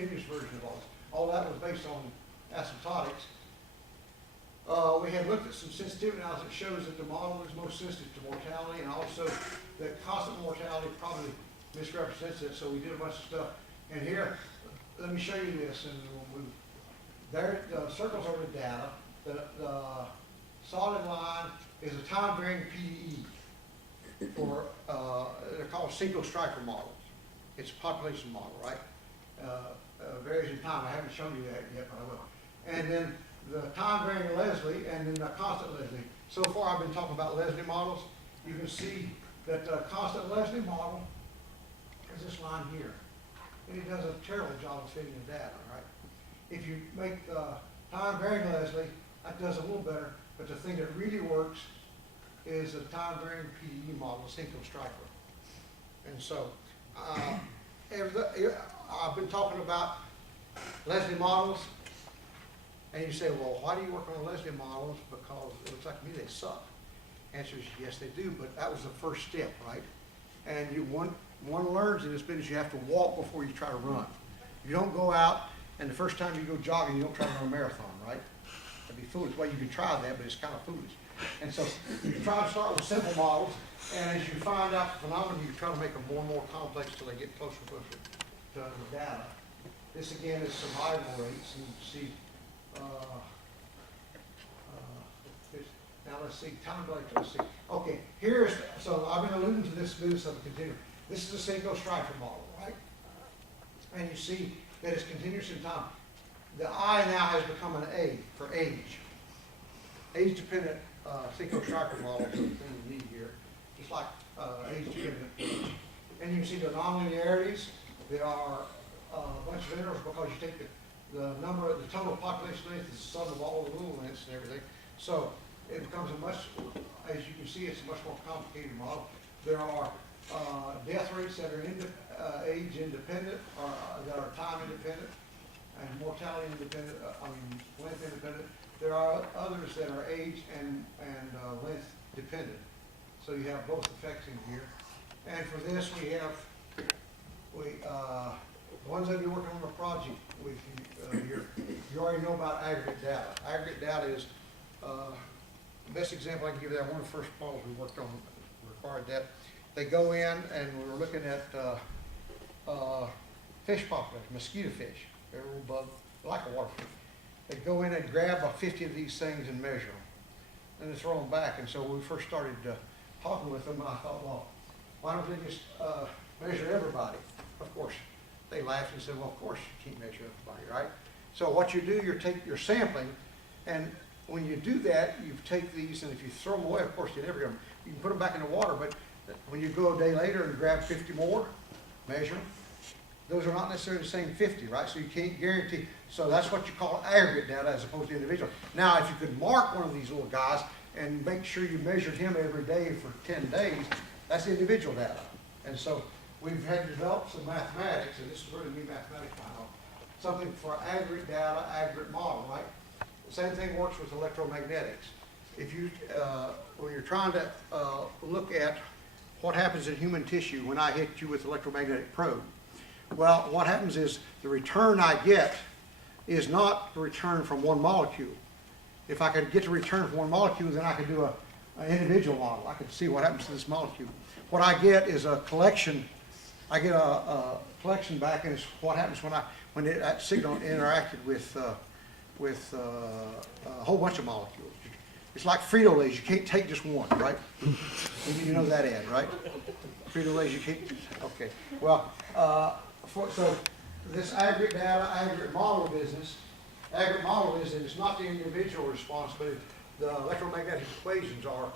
continuous version of all this. All that was based on asymptotics. We had looked at some sensitivity analysis that shows that the model is most sensitive to mortality, and also that constant mortality probably misrepresents it, so we did a bunch of stuff. And here, let me show you this, and we'll move. There, the circles are the data. The solid line is a time-varying PDE for, they're called single striker models. It's a population model, right? Varies in time. I haven't shown you that yet, but I will. And then the time-varying Leslie, and then the constant Leslie. So far, I've been talking about Leslie models. You can see that the constant Leslie model is this line here. And it does a terrible job of fitting the data, right? If you make the time-varying Leslie, that does a little better, but the thing that really works is the time-varying PDE model, single striker. And so, I've been talking about Leslie models, and you say, well, why do you work on Leslie models? Because it looks like to me they suck. Answer is yes, they do, but that was the first step, right? And one learns in this business, you have to walk before you try to run. You don't go out, and the first time you go jogging, you don't try to run a marathon, right? That'd be foolish. Well, you can try that, but it's kind of foolish. And so you try to start with simple models, and as you find out the phenomenon, you try to make them more and more complex until they get closer and closer to the data. This again is survival rates, and you can see. Now let's see, time delay. Let's see. Okay, here's, so I've been alluding to this business of a continuum. This is a single striker model, right? And you see that it's continuous in time. The I now has become an A for age. Age-dependent single striker model is the thing we need here, just like age-dependent. And you can see the nonlinearities. There are a bunch of intervals because you take the number of the total population length is the sum of all the little lengths and everything. So it becomes a much, as you can see, it's a much more complicated model. There are death rates that are age independent, or that are time independent, and mortality independent, length independent. There are others that are age and length dependent. So you have both effects in here. And for this, we have, ones that you're working on a project with you already know about aggregate data. Aggregate data is the best example I can give you. That one of the first models we worked on required that. They go in and we were looking at fish population, mosquito fish. They're a little bug, like a water fish. They go in and grab 50 of these things and measure them. And they throw them back. And so when we first started talking with them, I thought, well, why don't they just measure everybody? Of course, they laughed and said, well, of course you can't measure everybody, right? So what you do, you're sampling, and when you do that, you take these, and if you throw them away, of course you never get them. You can put them back in the water, but when you go a day later and grab 50 more, measure them, those are not necessarily the same 50, right? So you can't guarantee. So that's what you call aggregate data as opposed to individual. Now, if you could mark one of these little guys and make sure you measured him every day for 10 days, that's individual data. And so we've had to develop some mathematics, and this is really new mathematics now, something for aggregate data, aggregate model, right? The same thing works with electromagnetics. If you, when you're trying to look at what happens in human tissue when I hit you with electromagnetic probe, well, what happens is the return I get is not the return from one molecule. If I could get the return from one molecule, then I could do an individual model. I could see what happens to this molecule. What I get is a collection. I get a collection back, and it's what happens when that signal interacted with a whole bunch of molecules. It's like Frito-Lays. You can't take just one, right? You know that ad, right? Frito-Lays, you can't. Okay. Well, so this aggregate data, aggregate model business, it's not the individual response, but the electromagnetic equations are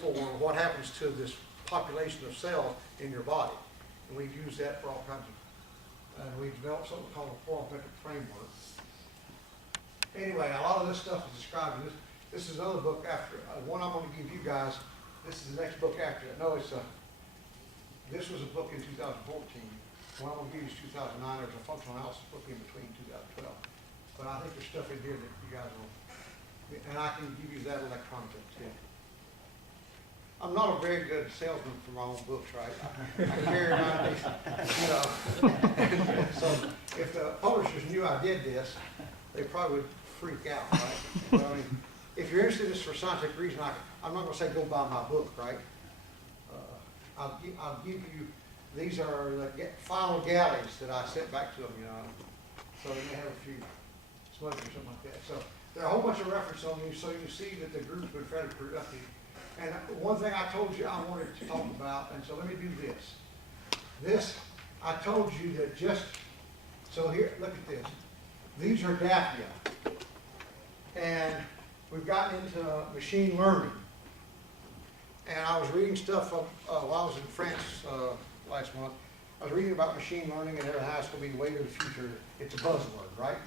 for what happens to this population of cells in your body. And we've used that for all kinds of, and we've developed something called a parametric framework. Anyway, a lot of this stuff is described in this. This is another book after, one I'm going to give you guys. This is the next book after it. No, this was a book in 2014. One I'm going to give you is 2009. There's a functional analysis book in between 2012. But I think there's stuff in here that you guys will, and I can give you that electronically too. I'm not a very good salesman for my own books, right? I carry around these, you know. And so if the publishers knew I did this, they probably would freak out, right? But I mean, if you're interested in this for scientific reason, I'm not gonna say go buy my book, right? I'll give you, these are the final galleys that I sent back to them, you know. So they may have a few smudges or something like that. So there are a whole bunch of references on these, so you see that the group's been fairly productive. And one thing I told you I wanted to talk about, and so let me do this. This, I told you that just, so here, look at this. These are Daphnia. And we've gotten into machine learning. And I was reading stuff while I was in France last month. I was reading about machine learning and how it's going to be the way of the future. It's a buzzword, right?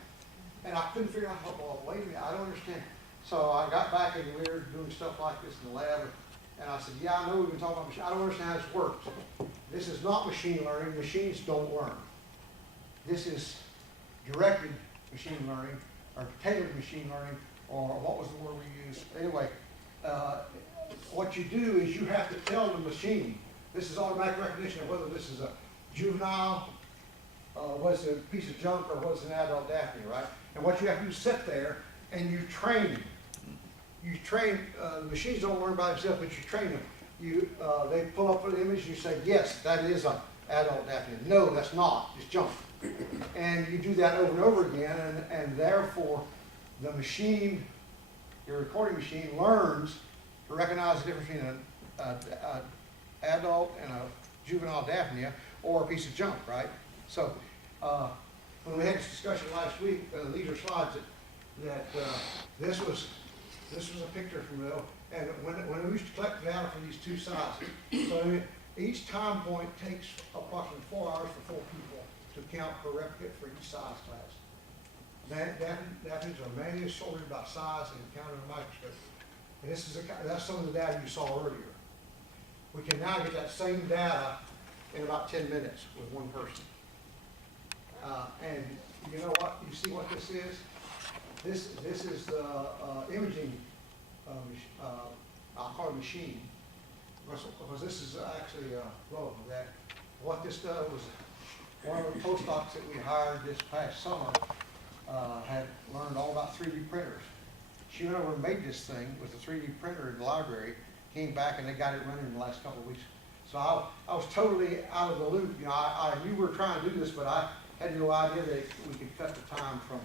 And I couldn't figure out, well, wait a minute, I don't understand. So I got back and we were doing stuff like this in the lab. And I said, yeah, I know we've been talking about machine. I don't understand how this works. This is not machine learning. Machines don't learn. This is directed machine learning, or tailored machine learning, or what was the word we used? Anyway, what you do is you have to tell the machine, this is automatic recognition of whether this is a juvenile, what's a piece of junk, or what's an adult Daphne, right? And what you have to do is sit there and you train them. You train, the machines don't learn by themselves, but you train them. They pull up an image and you say, yes, that is an adult Daphne. No, that's not, it's junk. And you do that over and over again, and therefore the machine, your recording machine, learns to recognize the difference between an adult and a juvenile Daphnia, or a piece of junk, right? So when we had this discussion last week, these are slides that this was a picture from the, and when we used to collect data for these two sizes, so each time point takes approximately 4 hours for 4 people to count per replicate for each size class. Daphnias are manually sorted by size and counted in a microscope. And this is that's some of the data you saw earlier. We can now get that same data in about 10 minutes with one person. And you know what? You see what this is? This is the imaging. I'll call it machine, because this is actually relevant to that. What this does was one of the postdocs that we hired this past summer had learned all about 3D printers. She went over and made this thing with a 3D printer in the library, came back and they got it running in the last couple of weeks. So I was totally out of the loop. You know, I knew we were trying to do this, but I had no idea that we could cut the time from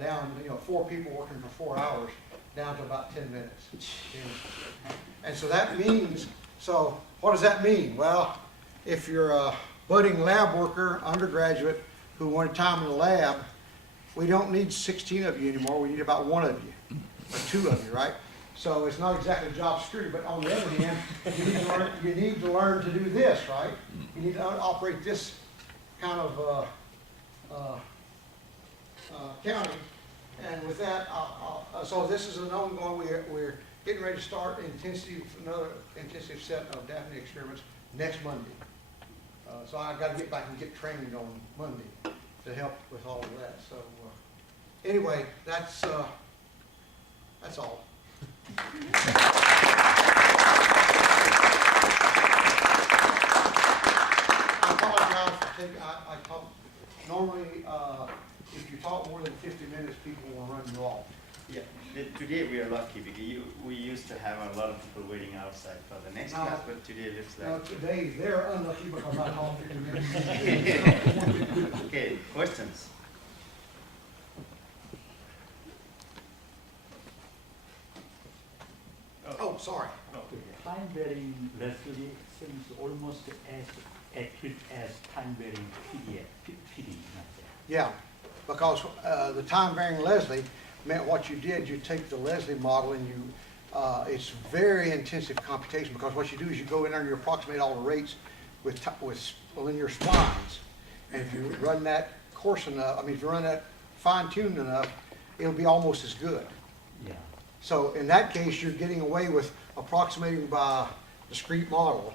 down, 4 people working for 4 hours down to about 10 minutes. And so that means, so what does that mean? Well, if you're a budding lab worker, undergraduate, who wanted time in the lab, we don't need 16 of you anymore. We need about 1 of you, or 2 of you, right? So it's not exactly job security, but on the other hand, you need to learn to do this, right? You need to operate this kind of counting. And with that, so this is an ongoing, we're getting ready to start another intensive set of Daphne experiments next Monday. So I've got to get back and get trained on Monday to help with all of that. So anyway, that's all. I apologize for taking, I talk, normally if you talk more than 50 minutes, people will run you off. Yeah, today we are lucky because we used to have a lot of people waiting outside for the next class, but today looks like... No, today they're unlucky because I talked 50 minutes. Okay, questions? Oh, sorry. Time-varying Leslie seems almost as accurate as time-varying PD. Yeah, because the time-varying Leslie meant what you did, you take the Leslie model and you, it's very intensive computation, because what you do is you go in there and you approximate all the rates with linear splines. And if you run that coarse enough, if you run that fine-tuned enough, it'll be almost as good. Yeah. So in that case, you're getting away with approximating by discrete model,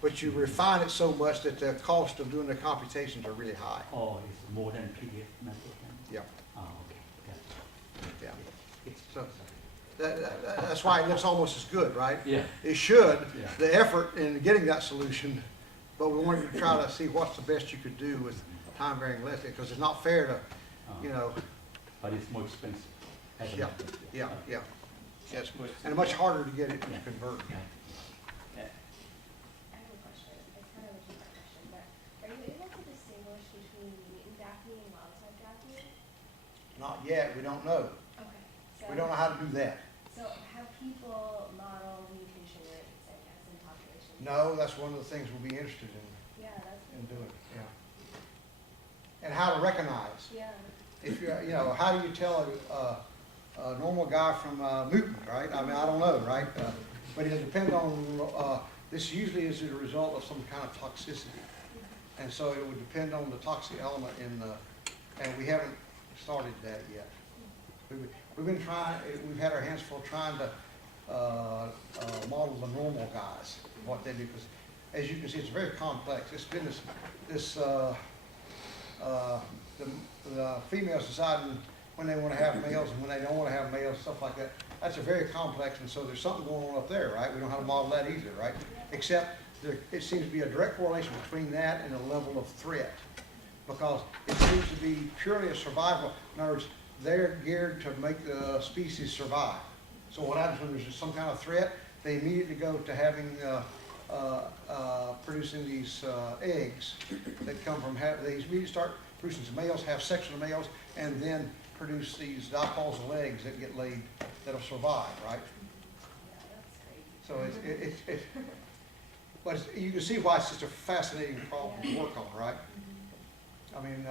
but you refine it so much that the cost of doing the computations are really high. Oh, it's more than PDF method. Yeah. Oh, okay. Got it. Yeah. It's So That's why it looks almost as good, right? Yeah. It should, Yeah. the effort in getting that solution, but we wanted to try to see what's the best you could do with time varying lithium, because it's not fair to, you know, But it's more expensive. Has yeah, an- yeah, yeah. Yes, and much harder to get it to convert. Yeah. Yeah. I have a question. It's kind of a two-part question, but are you able to distinguish between mutant Daphne and wild-type Daphne? Not yet, we don't know. Okay. We don't know how to do that. So have people model mutation rates, I guess, in populations? No, that's one of the things we'll be interested Yeah, that's. in doing, yeah. And how to recognize. Yeah. If you're, you know, how do you tell a normal guy from a mutant, right? I mean, I don't know, right? But it depends on, this usually is a result of some kind of toxicity. And so it would depend on the toxic element in the, and we haven't started that yet. We've been trying, we've had our hands full trying to model the normal guys, what they do, because as you can see, it's very complex. It's been the females deciding when they want to have males and when they don't want to have males, stuff like that. That's a very complex, and so there's something going on up there, right? We don't know how to model that either, right? Except it seems to be a direct correlation between that and the level of threat, because it seems to be purely a survival. In other words, they're geared to make the species survive. So what happens when there's some kind of threat, they immediately go to having producing these eggs that come from, they immediately start producing some males, have sex with the males, and then produce these dipolysyl eggs that get laid, that'll survive, right? Yeah, that's So crazy. it's but you can see why it's just a fascinating problem to work on, right? I mean,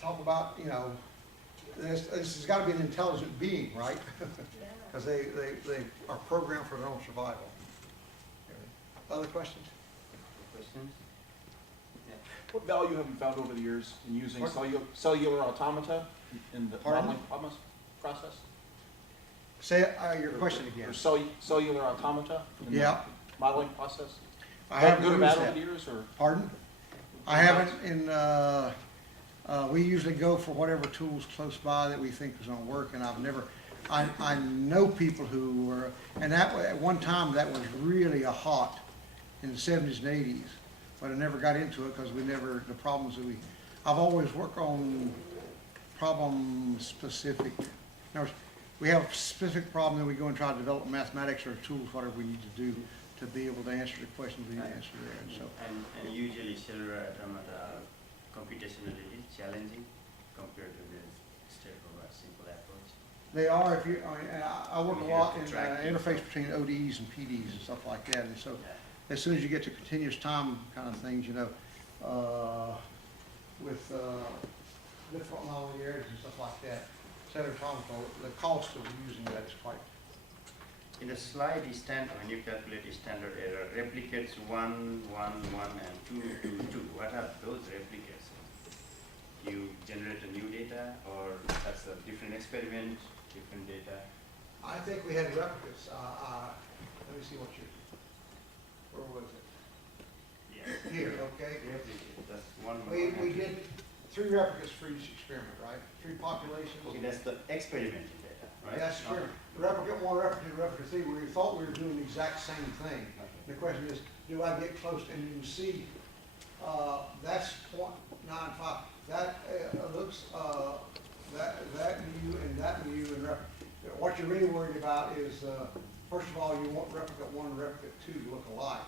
talk about, you know, this has got to be an intelligent being, right? Yeah. Because they are programmed for their own survival. Other questions? Questions? What value have you found over the years in using What? cellular automata in the Pardon? modeling process? Say your question again. Or cellular automata in the Yeah, modeling process? I haven't Good or used bad over that. the years, or? Pardon? I haven't we usually go for whatever tools close by that we think is gonna work, and I've never, I know people who were, and that, at one time, that was really a hot in the seventies and eighties, but I never got into it because we never, the problems that I've always worked on problem specific. In other words, we have a specific problem, then we go and try to develop mathematics or tools, whatever we need to do to be able to answer the questions we need to answer there, and so. And usually cellular automata are computationally challenging compared to the straightforward simple approach. They are, if you, I work a You lot have in to track interface between ODEs and PDs and stuff like that, and so Yeah. as soon as you get to continuous time kind of things, you know, with different nonlinearities and stuff like that, cellular automata, the cost of using that is quite. In the slide when you calculate standard error, replicates 1, 1, 1, and 2, 2, 2. What are those replicates? You generate a new data, or that's a different experiment, different data? I think we had replicates, let me see what where was it? Yeah. Here, okay. Replicate, that's one. We did 3 replicates for each experiment, right? 3 populations. Okay, that's the experimental data, right? That's true. Replicate 1, replicate 3, we thought we were doing the exact same thing. The question is, do I get close? And you can see, that's 0.95. That looks, that mu and that mu and what you're really worried about is, first of all, you want replicate 1 and replicate 2 to look alike,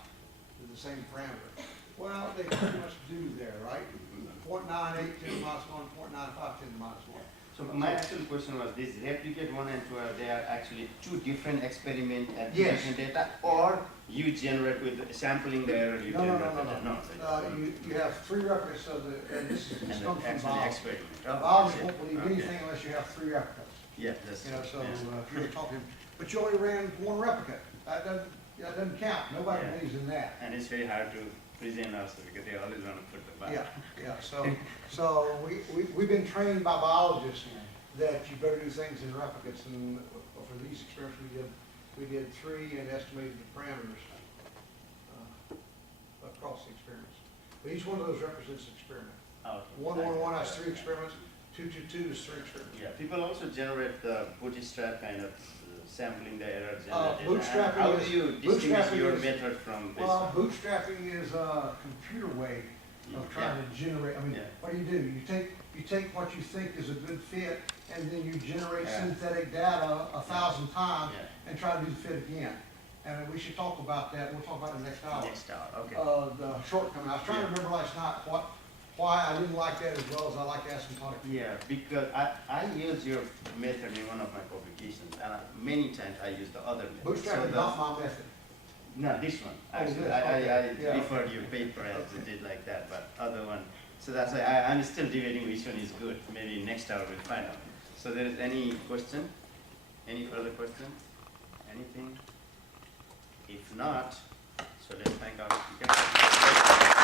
with the same parameter. Well, they pretty much do there, right? 0.98, 10 to the minus 1, 0.95, 10 to the minus 1. So my actual question was this: replicate 1 and 2 they are actually 2 different experiments and Yes. different data, or you generate with sampling the error? You No, no, generate no, the no, data? no. You have 3 replicates of the, and this And comes then from actually biology. experiment. Biology Okay. won't believe Okay. anything unless you have 3 replicates. Yeah, that's. You know, so yeah. if you're talking, but you only ran 1 replicate. That doesn't count. Nobody Yeah. believes in that. And it's very hard to present also because they always want to put the bar. Yeah. So we've been trained by biologists that you better do things in replicates, and for these experiments we did 3 and estimated the parameters across the experiments. But each one of those represents an experiment. Okay. 1, 1, 1 has 3 experiments. 222 is 3 true. Yeah, people also generate the bootstrap kind of sampling the error generated. Bootstrapping How is- do you distinguish bootstrapping your is- method from this Well, one? bootstrapping is a computer way of trying to generate, I mean, Yeah. what do? You take what you think is a good fit, and then you generate Yeah. synthetic data 1,000 times Yeah. and try to do the fit again. And we should talk about that, we'll talk about it in the next hour. Next hour, okay. The shortcoming, I was trying to remember last night why I didn't like that as well as I like asymptotic. Yeah, because I use your method in one of my publications, and many times I use the other method. Bootstrap is not my method. No, this one, Oh, actually, this, I okay, yeah. referred your paper as it did like that, but other one, so that's why I'm still debating which one is good, maybe next hour we'll find out. So there is any question? Any further question? Anything? If not, so let's thank our speaker.